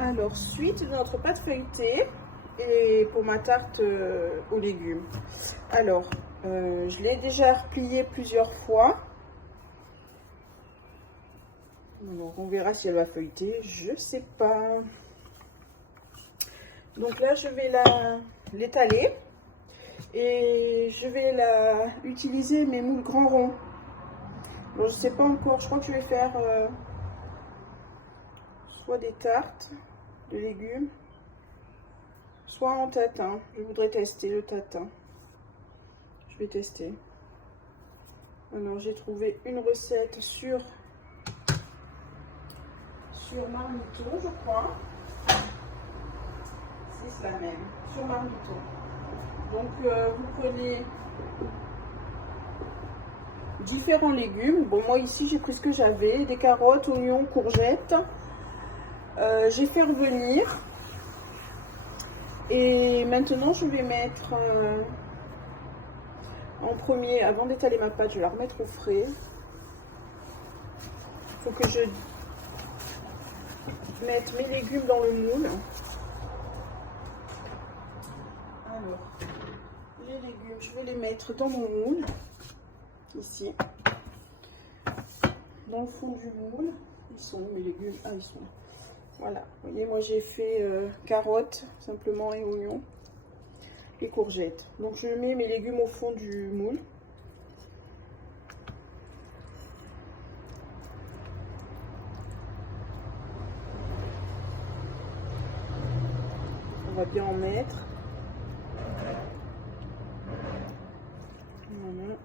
Alors, suite de notre pâte feuilletée et pour ma tarte aux légumes. Alors, je l'ai déjà repliée plusieurs fois. Donc, on verra si elle va feuilleter. Je sais pas. Donc là, je vais l'étaler et je vais utiliser mes moules grands ronds. Bon, je sais pas encore. Je crois que je vais faire soit des tartes de légumes, soit en tatin. Je voudrais tester le tatin. Je vais tester. Alors, j'ai trouvé une recette sur Marmito, je crois. C'est la même, sur Marmito. Donc, vous prenez différents légumes. Bon, moi ici, j'ai pris ce que j'avais. Des carottes, oignons, courgettes. J'ai fait revenir. Et maintenant, je vais mettre en premier, avant d'étaler ma pâte, je vais la remettre au frais. Il faut que je mette mes légumes dans le moule. Alors, les légumes, je vais les mettre dans mon moule, ici, dans le fond du moule. Ils sont où mes légumes? Ah, ils sont là. Voilà, vous voyez, moi j'ai fait carottes simplement et oignons et courgettes. Donc je mets mes légumes au fond du moule. On va bien en mettre. Voilà.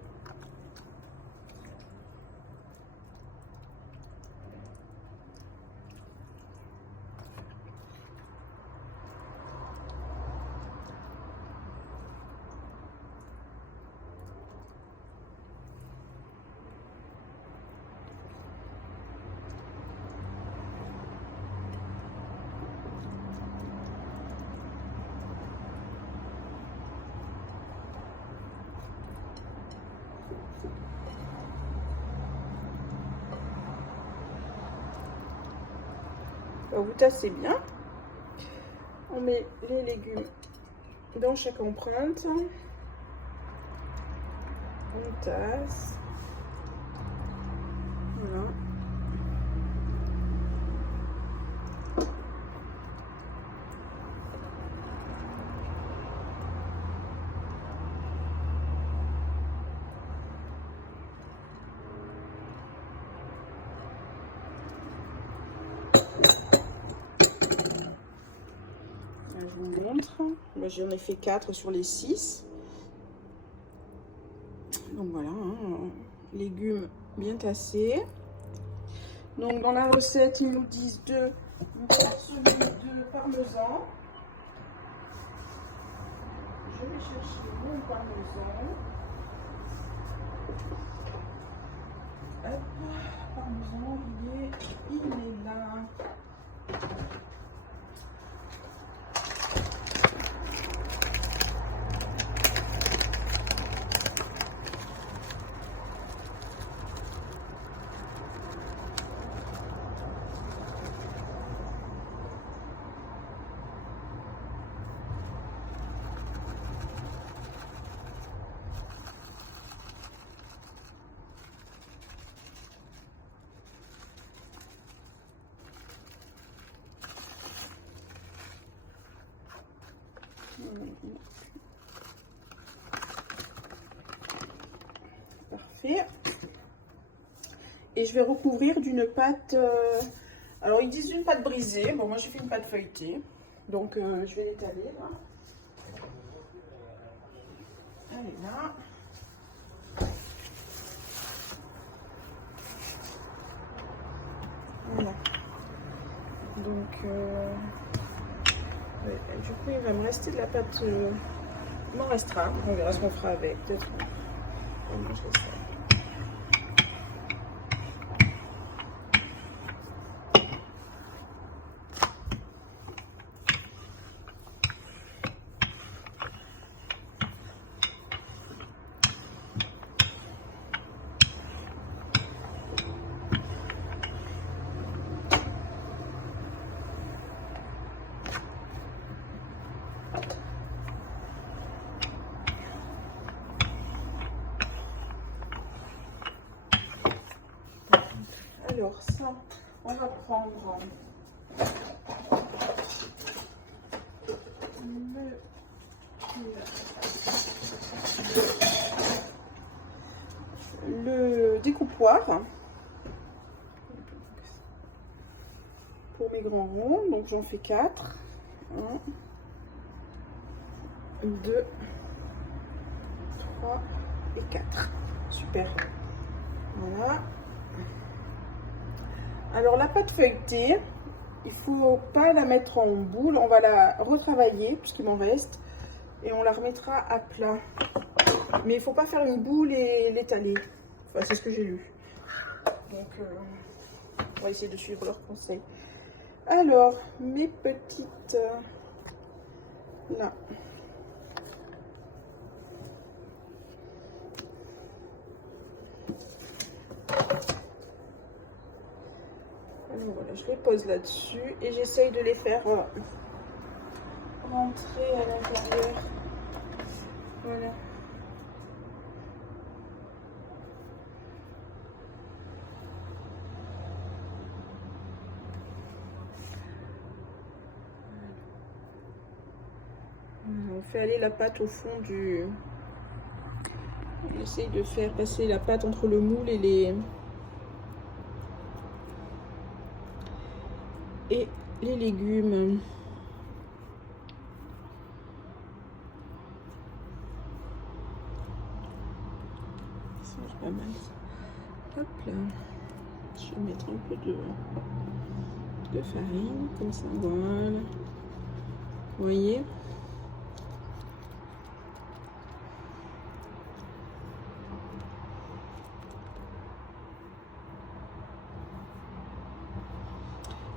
Vous tassez bien. On met les légumes dans chaque empreinte. On tasse. Voilà. J'en ai fait 4 sur les 6. Donc voilà, hein, légumes bien tassés. Donc dans la recette, ils nous disent de mettre celui de parmesan. Je vais chercher mon parmesan. Hop, parmesan, il est là. Parfait. Et je vais recouvrir d'une pâte. Alors ils disent une pâte brisée. Bon, moi j'ai fait une pâte feuilletée. Donc je vais l'étaler là. Elle est là. Voilà. Donc du coup il va me rester de la pâte. Il m'en restera. On verra ce qu'on fera avec. Peut-être. On mangerait ça. Alors ça, on va prendre le découpoir pour mes grands ronds. Donc j'en fais 4. 1, 2, 3 et 4. Super. Voilà. Alors la pâte feuilletée, il faut pas la mettre en boule, on va la retravailler puisqu'il m'en reste et on la remettra à plat. Mais il faut pas faire une boule et l'étaler. Enfin, c'est ce que j'ai lu. Donc on va essayer de suivre leurs conseils. Alors mes petites là. Alors voilà, je les pose là-dessus et j'essaye de les faire rentrer à l'intérieur. Voilà. On fait aller la pâte au fond du... On essaye de faire passer la pâte entre le moule et les légumes. Ça change pas mal. Hop là. Je vais mettre un peu de farine, comme ça, voilà. Vous voyez?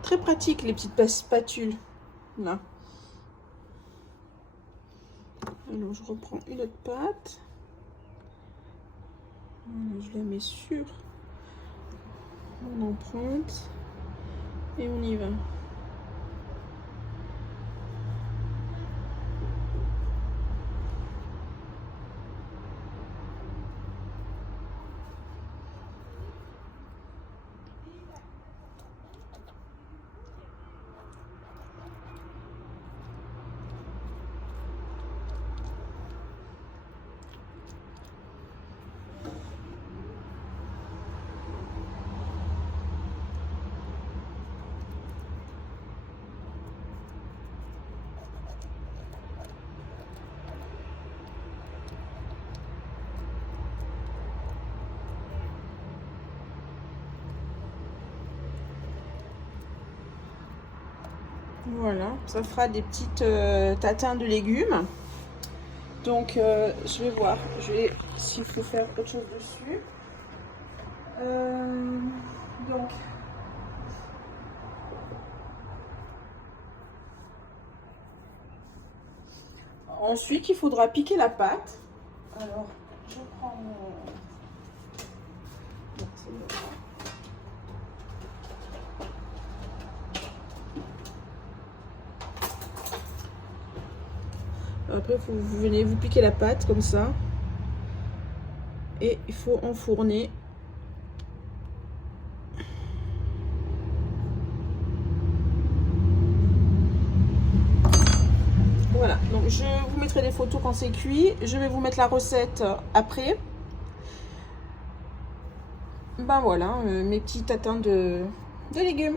Très pratique les petites spatules là. Alors je reprends une autre pâte. Voilà, je la mets sur mon empreinte et on y va. Voilà, ça fera des petites tatins de légumes. Donc je vais voir, s'il faut faire autre chose dessus. Donc ensuite il faudra piquer la pâte. Alors je prends mon... Après, vous venez vous piquer la pâte comme ça. Et il faut enfourner. Voilà, donc je vous mettrai des photos quand c'est cuit. Je vais vous mettre la recette après. Ben voilà, mes petits tatins de légumes.